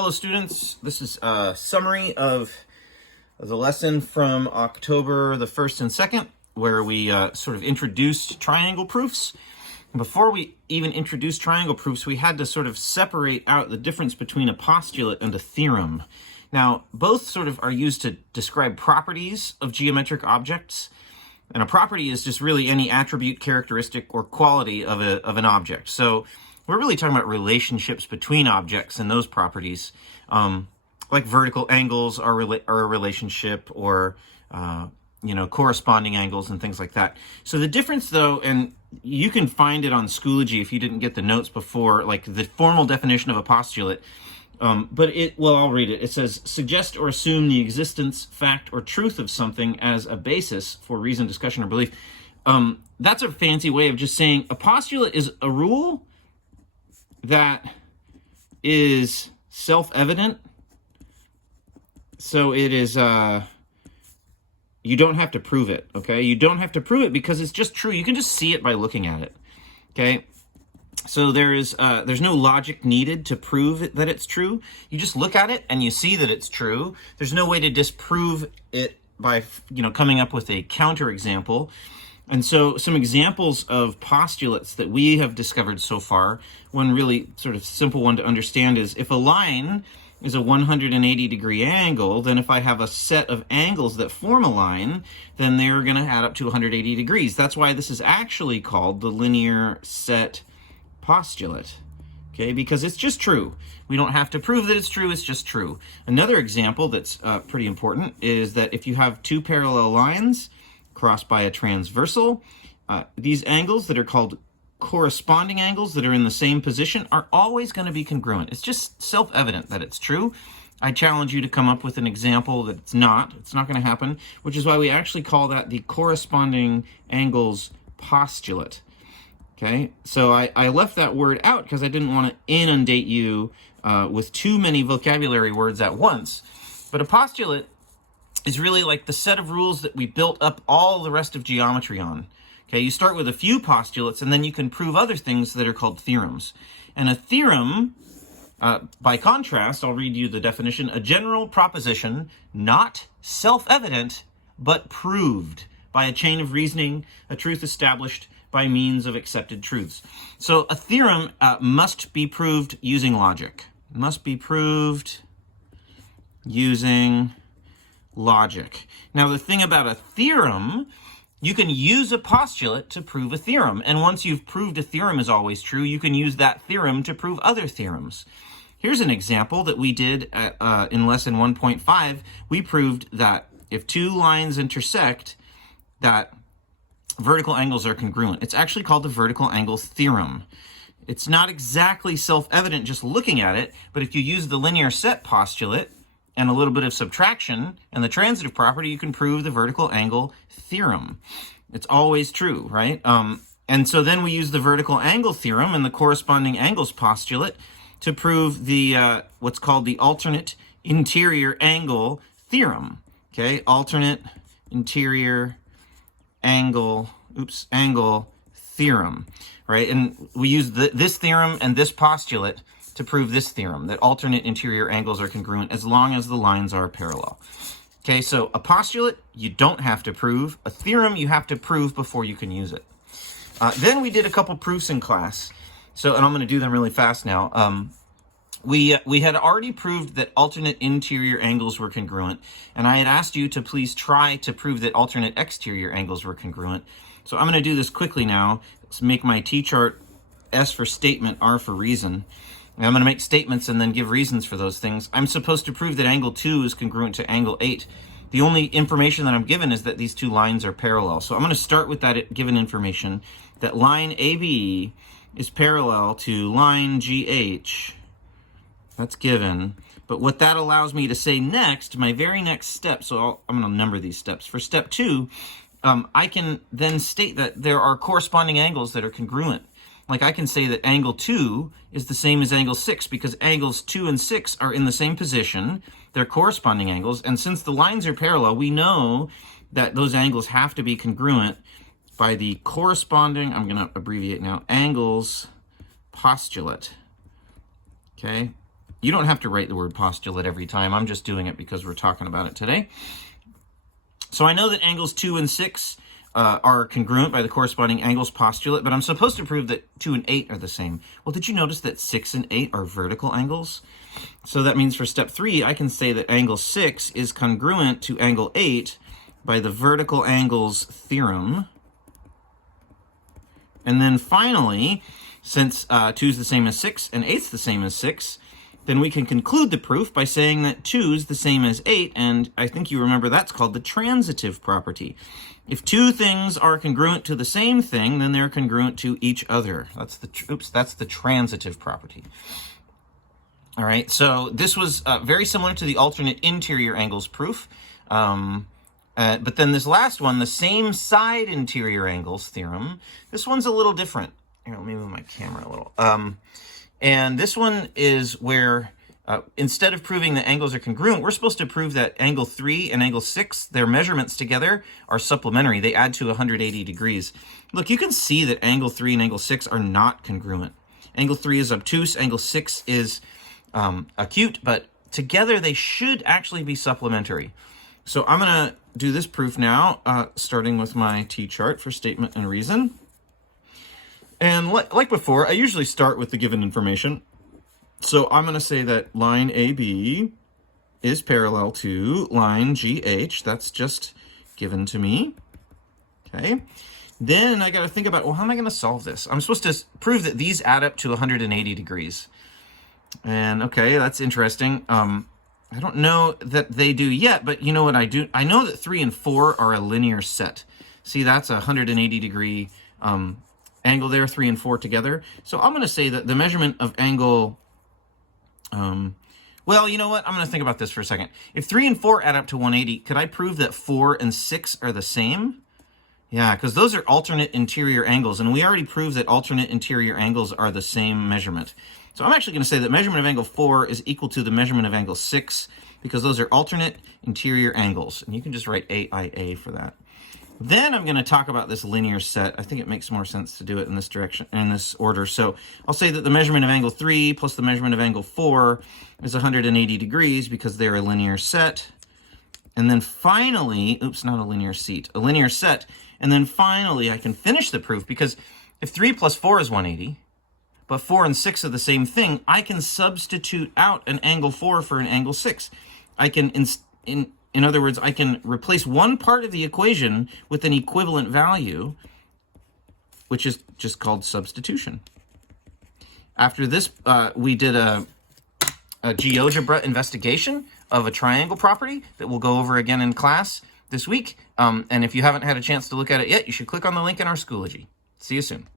Hello students, this is a summary of the lesson from October the 1st and 2nd, where we sort of introduced triangle proofs. Before we even introduced triangle proofs, we had to sort of separate out the difference between a postulate and a theorem. Now, both sort of are used to describe properties of geometric objects, and a property is just really any attribute, characteristic, or quality of an object. So we're really talking about relationships between objects and those properties, like vertical angles are a relationship, or corresponding angles and things like that. So the difference, though, and you can find it on Schoology if you didn't get the notes before, like the formal definition of a postulate. I'll read it. It says, suggest or assume the existence, fact, or truth of something as a basis for reason, discussion, or belief. That's a fancy way of just saying a postulate is a rule that is self-evident. So it is, you don't have to prove it, okay? You don't have to prove it because it's just true. You can just see it by looking at it, okay? So there's no logic needed to prove that it's true. You just look at it and you see that it's true. There's no way to disprove it by, coming up with a counterexample. And so some examples of postulates that we have discovered so far, one really sort of simple one to understand is if a line is a 180-degree angle, then if I have a set of angles that form a line, then they're going to add up to 180 degrees. That's why this is actually called the linear set postulate, okay? Because it's just true. We don't have to prove that it's true, it's just true. Another example that's pretty important is that if you have two parallel lines crossed by a transversal, these angles that are called corresponding angles that are in the same position are always going to be congruent. It's just self-evident that it's true. I challenge you to come up with an example that it's not. It's not going to happen, which is why we actually call that the corresponding angles postulate. Okay, so I left that word out because I didn't want to inundate you with too many vocabulary words at once. But a postulate is really like the set of rules that we built up all the rest of geometry on. Okay, you start with a few postulates, and then you can prove other things that are called theorems. And a theorem, by contrast, I'll read you the definition, a general proposition, not self-evident, but proved by a chain of reasoning, a truth established by means of accepted truths. So a theorem must be proved using logic. Must be proved using logic. Now, the thing about a theorem, you can use a postulate to prove a theorem. And once you've proved a theorem is always true, you can use that theorem to prove other theorems. Here's an example that we did in lesson 1.5. We proved that if two lines intersect, that vertical angles are congruent. It's actually called the vertical angle theorem. It's not exactly self-evident just looking at it, but if you use the linear set postulate and a little bit of subtraction and the transitive property, you can prove the vertical angle theorem. It's always true, right? And so then we use the vertical angle theorem and the corresponding angles postulate to prove the what's called the alternate interior angle theorem. Okay, alternate interior angle theorem, right? And we use this theorem and this postulate to prove this theorem, that alternate interior angles are congruent as long as the lines are parallel. Okay, so a postulate, you don't have to prove. A theorem, you have to prove before you can use it. Then we did a couple proofs in class. So, and I'm going to do them really fast now. We had already proved that alternate interior angles were congruent, and I had asked you to please try to prove that alternate exterior angles were congruent. So I'm going to do this quickly now. Let's make my T-chart S for statement, R for reason. And I'm going to make statements and then give reasons for those things. I'm supposed to prove that angle 2 is congruent to angle 8. The only information that I'm given is that these two lines are parallel. So I'm going to start with that given information, that line AB is parallel to line GH. That's given. But what that allows me to say next, my very next step, so I'm going to number these steps. For step 2, I can then state that there are corresponding angles that are congruent. Like I can say that angle 2 is the same as angle 6 because angles 2 and 6 are in the same position. They're corresponding angles. And since the lines are parallel, we know that those angles have to be congruent by the corresponding, I'm going to abbreviate now, angles postulate. Okay? You don't have to write the word postulate every time. I'm just doing it because we're talking about it today. So I know that angles 2 and 6 are congruent by the corresponding angles postulate, but I'm supposed to prove that 2 and 8 are the same. Well, did you notice that 6 and 8 are vertical angles? So that means for step 3, I can say that angle 6 is congruent to angle 8 by the vertical angles theorem. And then finally, since 2 is the same as 6 and 8 is the same as 6, then we can conclude the proof by saying that 2 is the same as 8, and I think you remember that's called the transitive property. If two things are congruent to the same thing, then they're congruent to each other. That's the transitive property. All right, so this was very similar to the alternate interior angles proof. But then this last one, the same side interior angles theorem, this one's a little different. Here, let me move my camera a little. And this one is where, instead of proving that angles are congruent, we're supposed to prove that angle 3 and angle 6, their measurements together are supplementary. They add to 180 degrees. Look, you can see that angle 3 and angle 6 are not congruent. Angle 3 is obtuse, angle 6 is acute, but together they should actually be supplementary. So I'm going to do this proof now, starting with my T-chart for statement and reason. And like before, I usually start with the given information. So I'm going to say that line AB is parallel to line GH. That's just given to me. Okay. Then I got to think about, well, how am I going to solve this? I'm supposed to prove that these add up to 180 degrees. And okay, that's interesting. I don't know that they do yet, but you know what I do? I know that 3 and 4 are a linear set. See, that's a 180 degree angle there, 3 and 4 together. So I'm going to say that the measurement of angle, well, you know what? I'm going to think about this for a second. If 3 and 4 add up to 180, could I prove that 4 and 6 are the same? Yeah, because those are alternate interior angles, and we already proved that alternate interior angles are the same measurement. So I'm actually going to say that measurement of angle 4 is equal to the measurement of angle 6, because those are alternate interior angles. And you can just write AIA for that. Then I'm going to talk about this linear set. I think it makes more sense to do it in this direction, in this order. So I'll say that the measurement of angle 3 plus the measurement of angle 4 is 180 degrees because they're a linear set. And then finally, oops, not a linear seat, a linear set. And then finally, I can finish the proof, because if 3 plus 4 is 180, but 4 and 6 are the same thing, I can substitute out an angle 4 for an angle 6. I can, in other words, I can replace one part of the equation with an equivalent value, which is just called substitution. After this, we did a GeoGebra investigation of a triangle property that we'll go over again in class this week. And if you haven't had a chance to look at it yet, you should click on the link in our Schoology. See you soon.